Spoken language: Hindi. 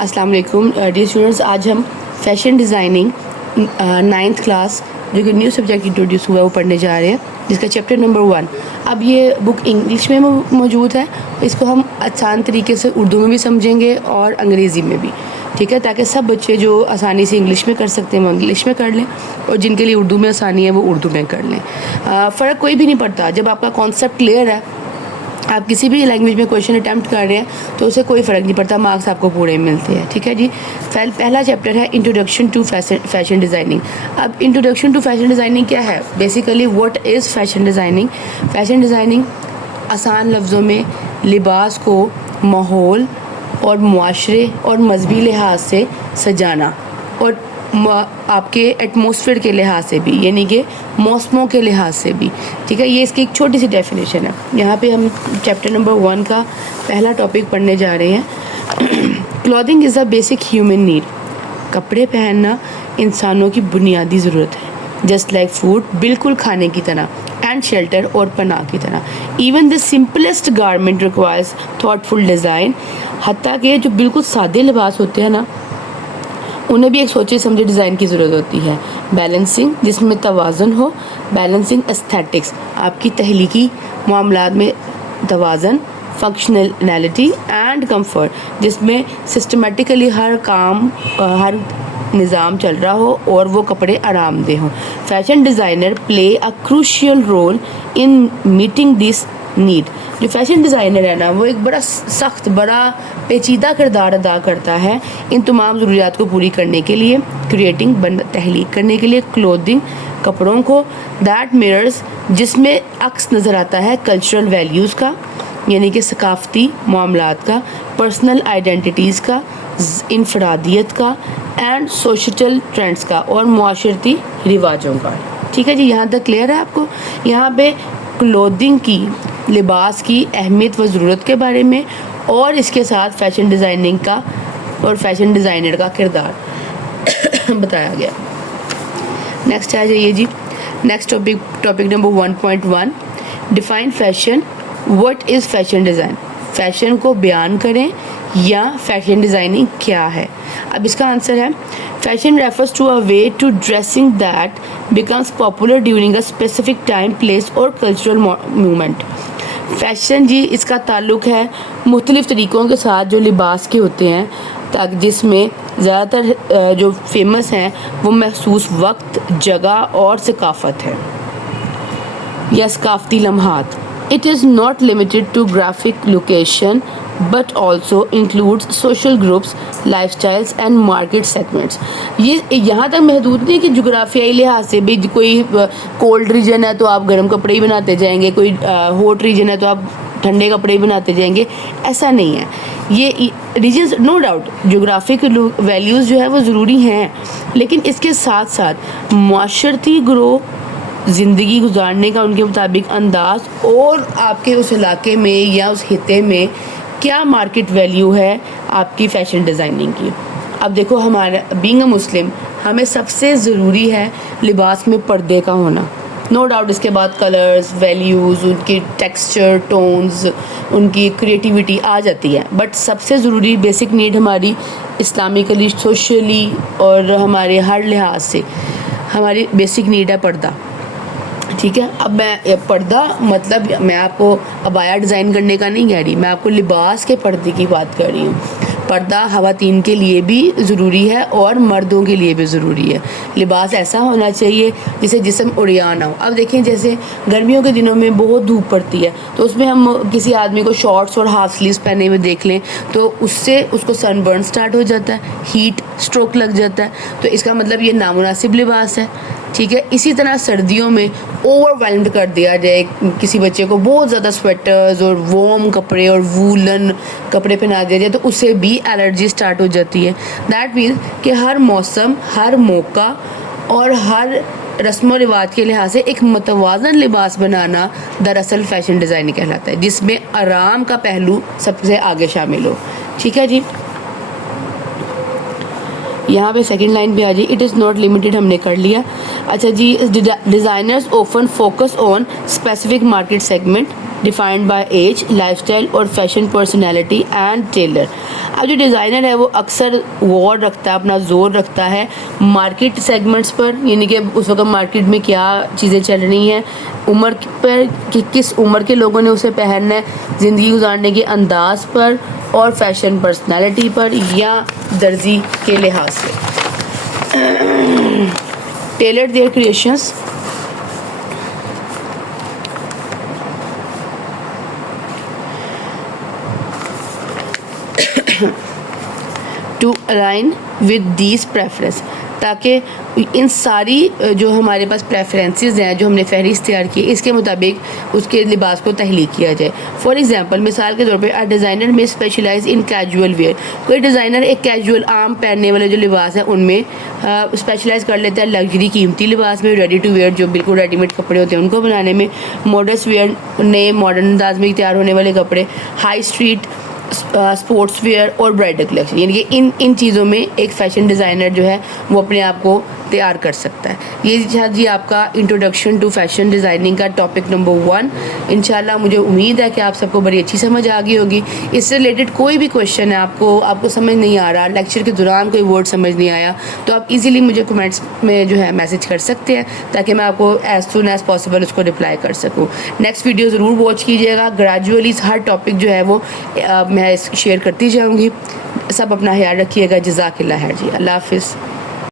अस्सलाम वालेकुम डियर स्टूडेंट्स, आज हम फैशन डिज़ाइनिंग 9th क्लास जो कि न्यू सब्जेक्ट इंट्रोड्यूस हुआ है वो पढ़ने जा रहे हैं, जिसका चैप्टर नंबर 1। अब ये बुक इंग्लिश में मौजूद है, इसको हम आसान तरीके से उर्दू में भी समझेंगे और अंग्रेज़ी में भी, ठीक है, ताकि सब बच्चे जो आसानी से इंग्लिश में कर सकते हैं वो इंग्लिश में कर लें और जिनके लिए उर्दू में आसानी है वो उर्दू में कर लें। फ़र्क कोई भी नहीं पड़ता। जब आपका कॉन्सेप्ट क्लियर है, आप किसी भी लैंग्वेज में क्वेश्चन अटैम्प्ट कर रहे हैं तो उसे कोई फ़र्क नहीं पड़ता, मार्क्स आपको पूरे मिलते हैं, ठीक है जी। पहला चैप्टर है इंट्रोडक्शन टू फैशन डिज़ाइनिंग। अब इंट्रोडक्शन टू फैशन डिज़ाइनिंग क्या है? Basically what is fashion designing. Fashion designing आसान लफ्ज़ों में लिबास को माहौल और मुआशरे और मजहबी लिहाज से सजाना और आपके एटमॉस्फेयर के लिहाज से भी, यानी कि मौसमों के लिहाज से भी, ठीक है। ये इसकी एक छोटी सी डेफिनेशन है। यहाँ पे हम चैप्टर नंबर 1 का पहला टॉपिक पढ़ने जा रहे हैं। Clothing is a basic human need. कपड़े पहनना इंसानों की बुनियादी ज़रूरत है, जस्ट लाइक फूड, बिल्कुल खाने की तरह, एंड शेल्टर और पनाह की तरह। Even the simplest garment requires thoughtful design. हत्ता कि जो बिल्कुल सादे लिबास होते हैं ना, उन्हें भी एक सोचे समझे डिज़ाइन की ज़रूरत होती है। बैलेंसिंग, जिसमें तवाज़ुन हो। बैलेंसिंग एस्थेटिक्स, आपकी तहलीकी मामलात में तवाज़न। फंक्शनैलिटी एंड कंफर्ट, जिसमें सिस्टमेटिकली हर निज़ाम चल रहा हो और वो कपड़े आरामदेह हों। Fashion designer play a crucial role in meeting this need. जो फैशन डिज़ाइनर है ना, वो एक बड़ा सख्त, बड़ा पेचीदा किरदार अदा करता है इन तमाम ज़रूरियात को पूरी करने के लिए। क्रिएटिंग, तहलीक करने के लिए। क्लोथिंग, कपड़ों को। दैट मिरर्स, जिसमें अक्स नज़र आता है कल्चरल वैल्यूज़ का, यानी कि सकाफ़ती मामलात का, पर्सनल आइडेंटिटीज़ का, इनफरादियत का, एंड सोशल ट्रेंड्स का और मुआशरती रिवाजों का, ठीक है जी। यहाँ तक क्लियर है आपको? यहाँ पे क्लोथिंग की, लिबास की अहमियत व ज़रूरत के बारे में और इसके साथ फैशन डिज़ाइनिंग का और फैशन डिज़ाइनर का किरदार बताया गया। नेक्स्ट आ जाइए जी। Next topic number 1.1, define fashion. What is fashion design. Fashion को बयान करें या फैशन डिज़ाइनिंग क्या है। अब इसका आंसर है, fashion refers to a way to dressing that becomes popular during a specific time, place और कल्चरल मूवमेंट। फैशन जी, इसका ताल्लुक़ है मुख्तलिफ़ तरीक़ों के साथ जो लिबास के होते हैं, ताकि जिसमें ज़्यादातर जो फेमस हैं वो महसूस वक्त, जगह और सकाफ़त है या सकाफ़ती लम्हात। It is not limited to graphic location but also includes social groups, lifestyles and market segments। ये यहाँ तक महदूद नहीं कि जुग्राफियाई लिहाज से भी कोई कोल्ड रीजन है तो आप गर्म कपड़े ही बनाते जाएंगे, कोई हॉट रीजन है तो आप ठंडे कपड़े ही बनाते जाएंगे, ऐसा नहीं है। ये reasons, no doubt geographic values जो है वो ज़रूरी हैं, लेकिन इसके साथ साथ माशरती ग्रो, ज़िंदगी गुजारने का उनके मुताबिक अंदाज और आपके उस इलाके में या उस खित्ते में क्या मार्केट वैल्यू है आपकी फ़ैशन डिज़ाइनिंग की। अब देखो, हमारा बीइंग अ मुस्लिम, हमें सबसे ज़रूरी है लिबास में पर्दे का होना, नो डाउट। इसके बाद कलर्स, वैल्यूज़, उनकी टेक्सचर, टोन्स, उनकी क्रिएटिविटी आ जाती है, बट सबसे ज़रूरी बेसिक नीड हमारी इस्लामिकली, सोशली और हमारे हर लिहाज से हमारी बेसिक नीड है पर्दा, ठीक है। अब मैं पर्दा मतलब मैं आपको अबाया डिज़ाइन करने का नहीं कह रही, मैं आपको लिबास के पर्दे की बात कर रही हूँ। पर्दा ख़वातीन के लिए भी ज़रूरी है और मर्दों के लिए भी ज़रूरी है। लिबास ऐसा होना चाहिए जिससे जिस्म उड़ियान हो। अब देखें, जैसे गर्मियों के दिनों में बहुत धूप पड़ती है तो उसमें हम किसी आदमी को शॉर्ट्स और हाफ स्लीव्स पहने हुए देख लें तो उससे उसको सनबर्न स्टार्ट हो जाता है, हीट स्ट्रोक लग जाता है, तो इसका मतलब ये नामुनासिब लिबास है, ठीक है। इसी तरह सर्दियों में ओवरवेल्म्ड कर दिया जाए, किसी बच्चे को बहुत ज़्यादा स्वेटर्स और वार्म कपड़े और वूलन कपड़े पहना दिया जाए तो उससे भी एलर्जी स्टार्ट हो जाती है। दैट मीन्स कि हर मौसम, हर मौका और हर रस्म व रिवाज के लिहाज से एक मतवाज़न लिबास बनाना दरअसल फ़ैशन डिज़ाइनिंग कहलाता है, जिसमें आराम का पहलू सबसे आगे शामिल हो, ठीक है जी। यहाँ पे सेकंड लाइन पे आ जाइए, इट इज़ नॉट लिमिटेड हमने कर लिया। अच्छा जी, designers often focus on specific market segment defined by age, lifestyle और फैशन पर्सनैलिटी एंड टेलर। अब जो डिज़ाइनर है वो अक्सर गौर रखता है, अपना जोर रखता है मार्केट सेगमेंट्स पर, यानी कि उस वक्त मार्केट में क्या चीज़ें चल रही हैं, उम्र पर कि किस उम्र के लोगों ने उसे पहनना है, ज़िंदगी गुजारने के अंदाज पर और फैशन पर्सनैलिटी पर या दर्जी के लिहाज से। Tailor their creations to align with these preferences, ताकि इन सारी जो हमारे पास प्रेफरेंसेस हैं, जो हमने फहरिस्त तैयार की, इसके मुताबिक उसके लिबास को तहलीक किया जाए। फॉर एग्जांपल, मिसाल के तौर पे अ डिज़ाइनर में स्पेशलाइज इन कैजुअल वेयर, कोई डिज़ाइनर एक कैजुअल आम पहनने वाले जो लिबास है उनमें स्पेशलाइज कर लेता है, लग्जरी कीमती लिबास में, रेडी टू वेयर जो बिल्कुल रेडीमेड कपड़े होते हैं उनको बनाने में, मॉडर्स वेयर नए मॉडर्न अंदाज में तैयार होने वाले कपड़े, हाई स्ट्रीट स्पोर्ट्स वेयर और ब्राइडल कलेक्शन, यानी कि इन चीज़ों में एक फ़ैशन डिज़ाइनर जो है वो अपने आप को तैयार कर सकता है। ये जी आपका इंट्रोडक्शन टू फैशन डिज़ाइनिंग का टॉपिक नंबर 1। इंशाल्लाह मुझे उम्मीद है कि आप सबको बड़ी अच्छी समझ आ गई होगी। इससे रिलेटेड कोई भी क्वेश्चन है आपको समझ नहीं आ रहा, लेक्चर के दौरान कोई वर्ड समझ नहीं आया, तो आप इजीली मुझे कमेंट्स में जो है मैसेज कर सकते हैं, ताकि मैं आपको एज सुन एज़ पॉसिबल उसको रिप्लाई कर सकूँ। नेक्स्ट वीडियो ज़रूर वॉच कीजिएगा, ग्रेजुअली हर टॉपिक जो है वो मैं शेयर करती जाऊँगी। सब अपना ख्याल रखिएगा। जज़ाकिल्लाह खैर जी, अल्लाह हाफ़िज़।